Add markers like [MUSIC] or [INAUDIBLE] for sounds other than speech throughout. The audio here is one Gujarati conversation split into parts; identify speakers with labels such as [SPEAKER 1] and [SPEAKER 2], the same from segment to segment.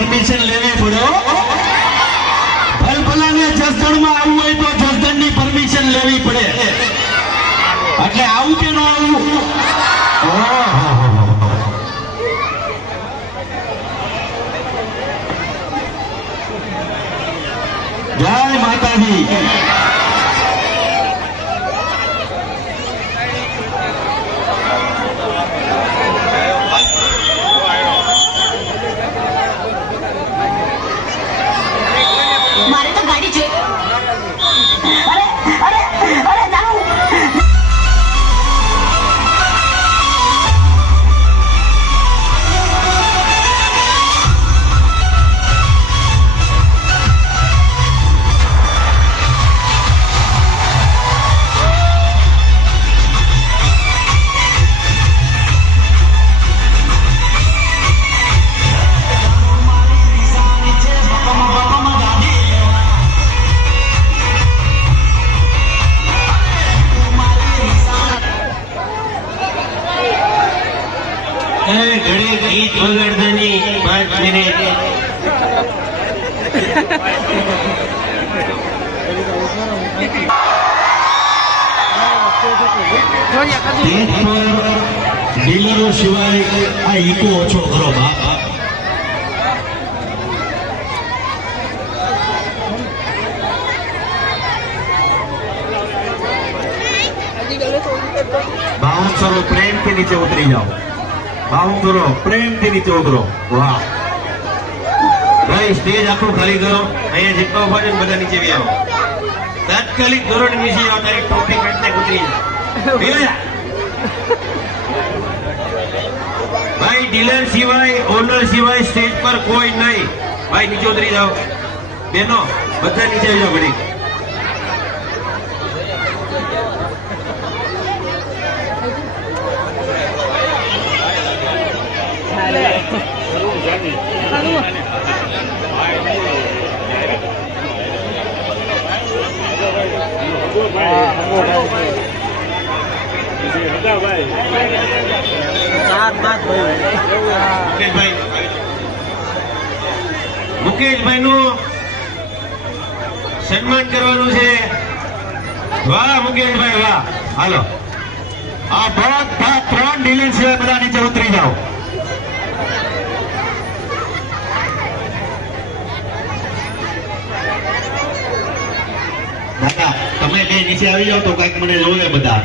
[SPEAKER 1] પરમિશન લેવી પડે હો. ભલભલાને જસદણમાં આવવું હોય તો જસદણની પરમિશન લેવી પડે એટલે આવું કે ન આવું. જય માતાજી પર ડીલરો સિવાય આ ઈકો ઓછો કરો બાપ. બાઉન્સરો પ્રેમથી નીચે ઉતરી જાઓ. બાઉન્સરો પ્રેમથી નીચે ઉતરો. વાહ. ભાઈ સ્ટેજ આખું ખાલી કરો. અહીંયા જેટલા ઊભા છે બધા નીચે બી આવો તાત્કાલિક ધોરણ નીચે આવો તારી ટોપી કાઢને ઉતરી જાય. ભાઈ ડીલર સિવાય ઓનર સિવાય સ્ટેજ પર કોઈ નહીં. ભાઈ, નીચે ઉતરી જાઓ. બેનો બધા નીચે આવી જાઓ ઘડી મુકેશભાઈ મુકેશભાઈ નું સન્માન કરવાનું છે. વાહ, મુકેશભાઈ, વાહ. હાલો. આ બધા ત્રણ ડીલર સિવાય બધા નીચે ઉતરી જાઓ. દાદા તમે બે નીચે આવી જાવ તો કંઈક મને જોવે બધા.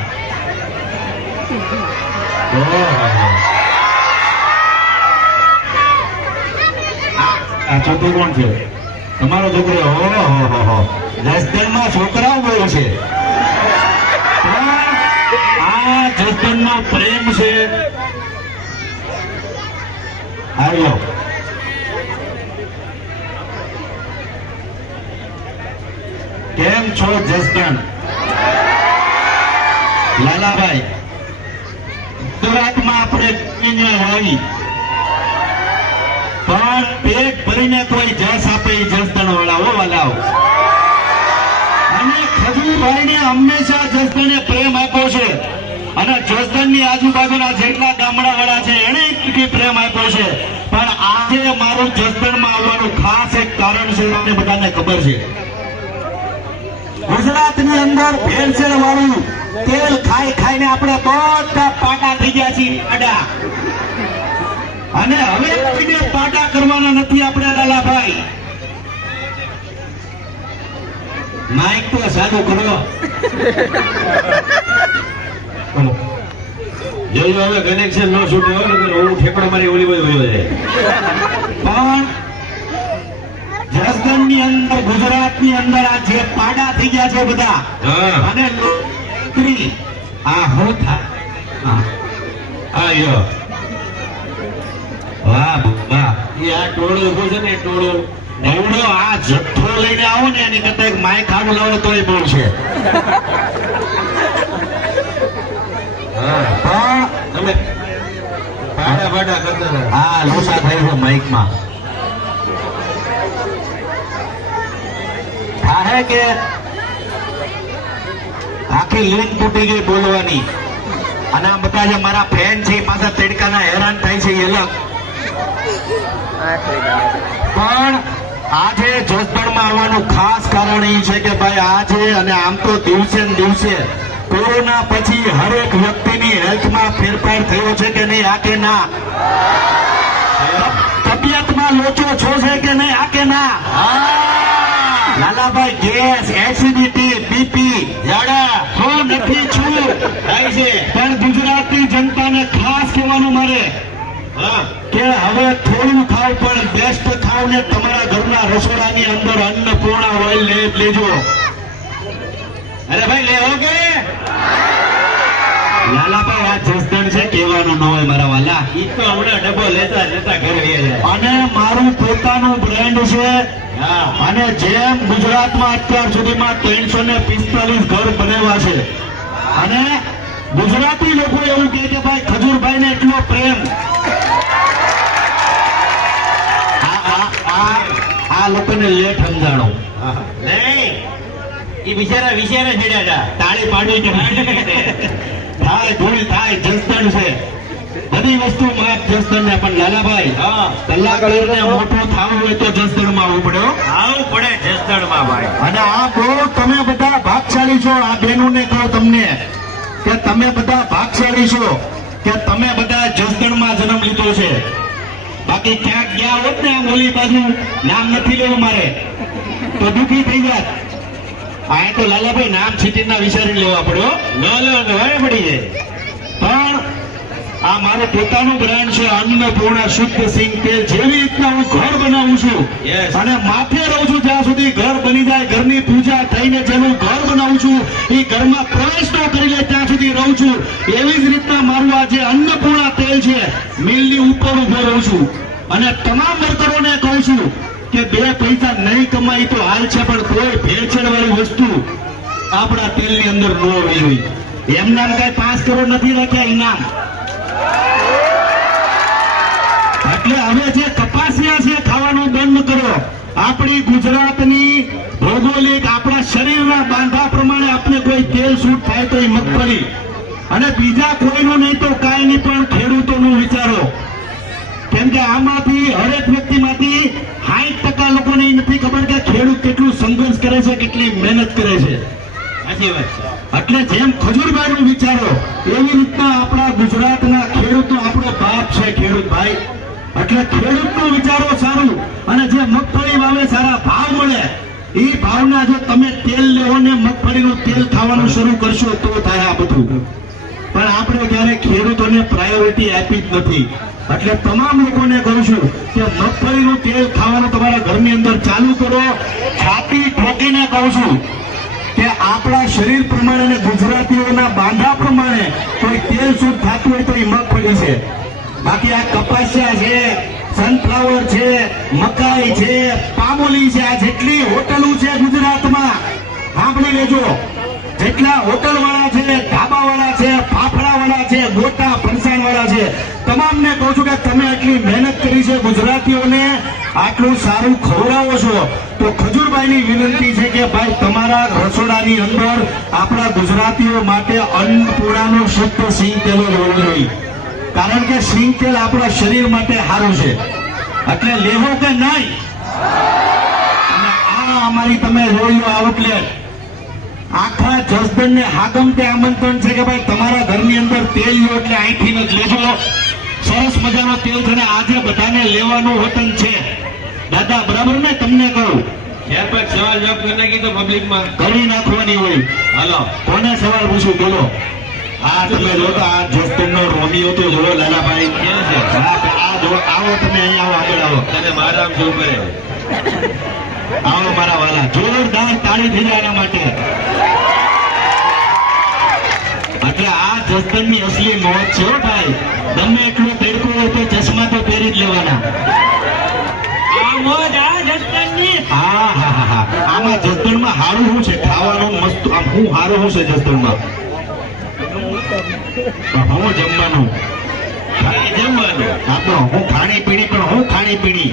[SPEAKER 1] આ છોકરો કોણ છે? તમારો છોકરો. ઓહો. હો હો જસદણમાં છોકરાઓ બહુ છે. આ જસદણનો પ્રેમ છે. આવ્યો કેમ છો જસદણ? લાલાભાઈ, ગુજરાતમાં આપણે અહીંયા આવી પણ પેટ ભરીને કોઈ જસ આપે જસદણ વાળા હો વાલાઓ અને ખજૂરભાઈને હંમેશા જસદણે પ્રેમ આપ્યો છે. અને જસદણની આજુબાજુના જેટલા ગામડા વાળા છે, એને પ્રેમ આપ્યો છે. પણ આજે મારું જસદણમાં આવવાનું ખાસ એક કારણ છે તમને બધાને ખબર છે. ગુજરાતની અંદર ભેળસેળ વાળું તેલ ખાઈ ખાઈને આપણે બધા પાટા થઈ ગયા છીએ, અડા. અને હવે કોઈને પાટા કરવાના નથી આપણે, લાલાભાઈ. માઇક તો સાદું કરો. જોયું હવે કનેક્શન ન છૂટે હોય ને હું ઠેકડો મારી ઓલી બાજુ પણ જસદણની અંદર ગુજરાતની અંદર આ જે પાડા થઈ ગયા છે બધા અને આ હોતા આયો. વાહ વાહ. એ આ ટોળું ઊભું છે ને ટોળું. એવડો આ જથ્થો લઈને આવો ને એની કરતા એક માઇક આડું લાવો તોય છે. હા. તમે પાડા પાડા કરતા હા લોસા થાય છે માઇકમાં. થાય કે આખી લીન તૂટી ગઈ બોલવાની. અને આ બધા જે મારા ફેન છે પાછા તડકાના હેરાન થાય છે, એ અલગ. પણ આજે જસદણમાં આવવાનું ખાસ કારણ એ છે કે ભાઈ આજે અને આમ તો દિવસે ને દિવસે કોરોના પછી હરેક વ્યક્તિની હેલ્થમાં ફેરફાર થયો છે કે નહીં, આ કે ના? તબિયતમાં લોચો છો છે કે નહીં, આ કે ના? લાલાભાઈ ગેસ એસિડિટી બીપી ઝાડા હું નથી છું. થાય છે. પણ ગુજરાતની જનતાને ખાસ કહેવાનું મારે કે હવે થોડું ખાવ પણ બેસ્ટ ખાવ ને તમારા ઘરના રસોડાની અંદર અન્નપૂર્ણા ઓઇલ લે લેજો. અરે ભાઈ લેવો કે? લાલાભાઈ આ જસદણ છે કહેવાનું ન હોય મારા વાલા.
[SPEAKER 2] ઈ તો હમણાં ડબ્બો લેતા લેતા ઘરે
[SPEAKER 1] અને મારું પોતાનું બ્રાન્ડ છે અને જેમ ગુજરાતમાં અત્યાર સુધીમાં ત્રણસો ને પિસ્તાલીસ ઘર બનાવ્યા છે. અને ગુજરાતી લોકો એવું કહે કે ભાઈ ખજૂરભાઈ ને એટલો પ્રેમ. આ- આ- આ આ લોકોને લેટ સમજાણો.
[SPEAKER 2] નહીં. ઈ બિચારા વિચારે છેડ્યા
[SPEAKER 1] તાળી પાડી [LAUGHS] થાય ભૂલ થાય જસદણ છે. બધી વસ્તુ માપ જસદણ ને પણ લાલાભાઈ
[SPEAKER 2] કલાકાર
[SPEAKER 1] ને મોટું થવું હોય તો જસદણમાં આવવું પડે હો.
[SPEAKER 2] આવું પડે જસદણમાં ભાઈ.
[SPEAKER 1] અને આ બહુ તમે બધા ભાગશાળી છો આ બહેનોને કહો તમને કે તમે બધા ભાગશાળી છો કે તમે બધા જસદણમાં જન્મ લીધો છે. બાકી ક્યાંક ગયા હોત ને આમ ઓલી બાજુ નામ નથી લેવું મારે. તો દુઃખી થઈ જાત. આ તો લાલાભાઈ નામ છીટીના વિચારી લેવા પડ્યો.
[SPEAKER 2] ન લો તો પડી જાય.
[SPEAKER 1] પણ આ મારું પોતાનું બ્રાન્ડ છે અન્નપૂર્ણા શુદ્ધ સિંગ તેલ. જેવી રીતના હું ઘર બનાવું છું. અને માથે રહું છું જ્યાં સુધી ઘર બની જાય ઘરની પૂજા થઈને જેનું ઘર બનાવું છું એ ઘરમાં પ્રવેશ ન કરી લે ત્યાં સુધી રહું છું. એવી જ રીતના મારું આ જે અન્નપૂર્ણા તેલ છે મિલની ઉપર ઊભો રહું છું. અને તમામ વર્કરોને કહું છું કે બે પૈસા નહીં કમાય તો હાલ છે, પણ કોઈ ભેળસેળ વાળી વસ્તુ આપણા તેલની અંદર ન હોવી જોઈએ એમ કઈ પાંચ કરોડ નથી રાખ્યા ઇનામ એટલે હવે જે કપાસિયા છે, ખાવાનું બંધ કરો. આપણી ગુજરાતની ભૌગોલિક, આપણા શરીરના બાંધા પ્રમાણે આપણે કોઈ તેલ સૂટ થાય તો એ મગફળી. અને બીજા કોઈનું નહીં તો કાંઈ નહીં પણ ખેડૂતોનું વિચારો. કેમ કે આમાંથી હરેક વ્યક્તિમાંથી સાઠ ટકા લોકોને નથી ખબર કે ખેડૂત કેટલું સંઘર્ષ કરે છે, કેટલી મહેનત કરે છે. એટલે જેમ ખજૂરભાઈ નું વિચારો, એવી રીતના આપણા ગુજરાતના ખેડૂતો આપણો બાપ છે ખેડૂત ભાઈ એટલે ખેડૂતનું વિચારો સારું, અને જે મગફળી વાવે, સારા ભાવ મળે, એ ભાવના જો તમે તેલ લેવો ને મગફળીનું તેલ ખાવાનું શરૂ કરશો, તો થાય આ બધું. પણ આપણે ક્યારે ખેડૂતોને પ્રાયોરિટી આપી જ નથી. એટલે તમામ લોકોને કહું છું કે મગફળીનું તેલ ખાવાનું તમારા ઘરની અંદર ચાલુ કરો. છાતી ઠોકીને કહું છું કે આપણા શરીર પ્રમાણે અને ગુજરાતીઓના બાંધા પ્રમાણે કોઈ તેલ શુદ્ધ થતું હોય તો એ મગફળી છે. બાકી આ કપાસિયા છે સનફ્લાવર છે, મકાઈ છે, પામોલી છે, આ જેટલી હોટલો છે ગુજરાતમાં, સાંભળી લેજો. જેટલા હોટલ વાળા છે ધાબા વાળા છે ફાફડા વાળા છે ગોટા ફરસાણ વાળા છે, તમામને કહું છું કે તમે આટલી મહેનત કરી છે ગુજરાતીઓને, આટલું સારું ખવડાવો છો, તો ખજુરભાઈની વિનંતી છે કે ભાઈ તમારા રસોડાની અંદર આપણા ગુજરાતીઓ માટે અન્નપૂર્ણાનો શુદ્ધ સિંગ તેલ જ જોઈએ કારણ કે સિંગ તેલ આપણા શરીર માટે સારું છે. એટલે લેવો કે નહીં? અને આ અમારી તમે લો આઉટલેટ આખા જસદણને હાગમતે આમંત્રણ છે કે ભાઈ તમારા ઘરની અંદર તેલ લો એટલે અહીંથી જ લેજો સરસ મજાનો તેલ છે આજે બધાને લેવાનું વતન છે. દાદા બરાબર ને તમને કહું?
[SPEAKER 2] ત્યાર પછી સવાલ જવાબ કરી નાખી તો પબ્લિકમાં
[SPEAKER 1] કરી નાખવાની હોય.
[SPEAKER 2] હાલો.
[SPEAKER 1] કોને સવાલ પૂછું? બોલો. આ તમે જો તો આ જસદણનો રોમિયો તો જોવો લાલાભાઈ.
[SPEAKER 2] ક્યાં છે?
[SPEAKER 1] આ જો આવો તમે અહીંયા આવો આગળ આવો.
[SPEAKER 2] તને મારા આમ કરે
[SPEAKER 1] આવો મારા વાલા જોરદાર તાળી થઈ જાય એના માટે. એટલે આ જસદણની અસલી મોજ છે ભાઈ. તમે એટલો તડકો હોય તો ચશ્મા તો પહેરી જ લેવાના.
[SPEAKER 2] આ મોજ આ જસદણની.
[SPEAKER 1] હા હા હા હા. આમાં જસદણમાં હારું શું છે? ખાવાનું મસ્ત આમ શું હારું શું છે જસદણમાં? હું જમવાનું.
[SPEAKER 2] જમવાનું.
[SPEAKER 1] આપણો હું ખાણી પીણી પણ હું ખાણી પીણી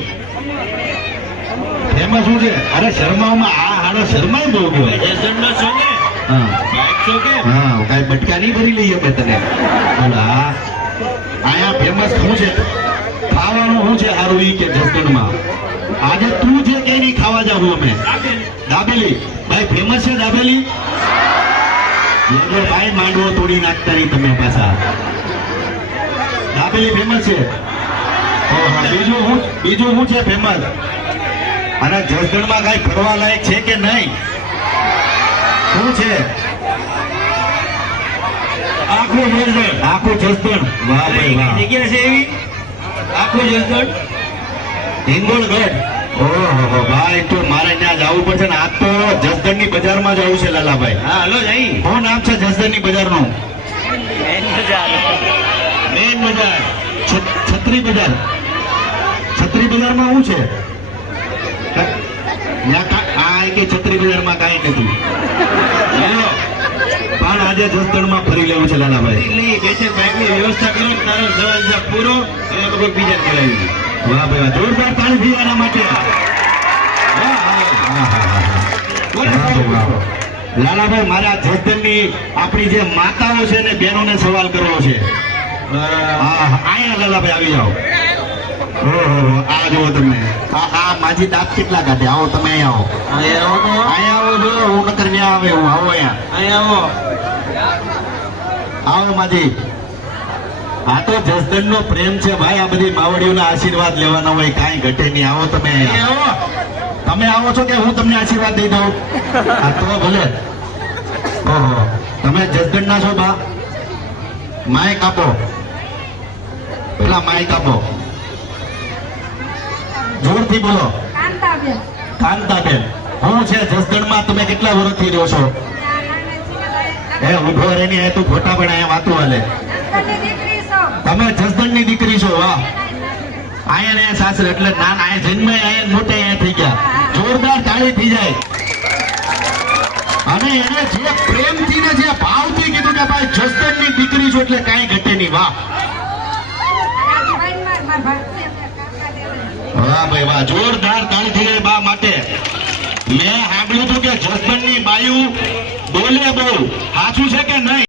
[SPEAKER 1] એમાં શું છે? અરે શર્મામાં આ હાડો શર્માય બહુ
[SPEAKER 2] ને
[SPEAKER 1] હા. કાંઈ બટકા નહીં ભરી લઈએ મેં તને. બોલો, હા. અહીંયા ફેમસ શું છે? ખાવાનું શું છે સારું ઈ કે જસદણમાં? આજે તું જે કઈ નહીં ખાવા જાવું અમે. દાબેલી. ભાઈ ફેમસ છે દાબેલી? ભાઈ માંડવો તોડી નાખતા નહીં તમે પાછા. દાબેલી ફેમસ છે. બીજું શું? બીજું શું છે ફેમસ અને જસદણમાં કાંઈ ફરવા લાયક છે કે નહીં? શું છે? આખું જસદણ. આખું જસદણ. વાહ ભાઈ વાહ.
[SPEAKER 2] જગ્યા છે એવી? આખું જસદણ?
[SPEAKER 1] હિંગોળગઢ. ઓહો ભાઈ તો મારે ત્યાં જવું પડશે ને. આજ તો જસદણની બજારમાં જવું છે લાલાભાઈ.
[SPEAKER 2] હા હલો જઈ.
[SPEAKER 1] કોણ નામ છે જસદણની બજારનું? મેન બજાર. છત્રી બજાર. છત્રી બજારમાં શું છે? આ કે છત્રી બજારમાં કાંઈ નથી. પણ આજે જસદણમાં ફરી લેવું છે લાલાભાઈ.
[SPEAKER 2] બે ચાર બાઇકની વ્યવસ્થા કરો તારો સવાલ પૂરો અને લોકો બીજા કરાવી
[SPEAKER 1] વાહ ભાઈ વાહ જોરદાર તાળી થઈ આના માટે. લાલાભાઈ મારા જસદણની આપણી જે માતાઓ છે ને બહેનોને સવાલ કરવો છે. હા અહીંયા લાલાભાઈ આવી જાઓ. આ જુઓ તમે. આ આ માજી દાંત કેટલા કાઢે? આવો તમે અહીંયા આવો.
[SPEAKER 2] અહીંયા આવો તો.
[SPEAKER 1] અહીંયા આવો જો હું નકર ન્યા આવે હું આવો અહીંયા.
[SPEAKER 2] અહીંયા આવો.
[SPEAKER 1] આવો માજી. આ તો જસદણનો પ્રેમ છે ભાઈ આ બધી માવડીઓના આશીર્વાદ લેવાના હોય કાંઈ ઘટે નહીં. આવો તમે તમે આવો છો કે હું તમને આશીર્વાદ દઈ દઉં? આ તો ભલે. ઓહો. તમે જસદણના છો બા? માય કાપો. પેલા માય કાપો. જોરથી બોલો.
[SPEAKER 3] કાંતાબેન.
[SPEAKER 1] કાંતાબેન હું છે જસદણમાં તમે કેટલા વર્ષથી રહ્યો છો? એ ઊભો રે એ તું ખોટા પણ અહીંયા વાતો હાલે. તમે જસદણની દીકરી છો વાહ. અહીંયા ને સાસરે એટલે નાન આયા જન્મે અહીંયા મોટે આયા થઈ ગયા. જોરદાર તાળી થઈ જાય. અને એને જે પ્રેમથી ને જે ભાવથી કીધું કે ભાઈ જસદણની દીકરી છો એટલે કાંઈ ઘટે નહીં વાહ
[SPEAKER 3] રાજભાઈ માર માર ભાઈ કાકા
[SPEAKER 1] જોરદાર તાળી થઈ ગઈ બા માટે. મેં સાંભળ્યું હતું કે જસદણની બાયુ બોલે બહુ. સાચું છે કે નહીં?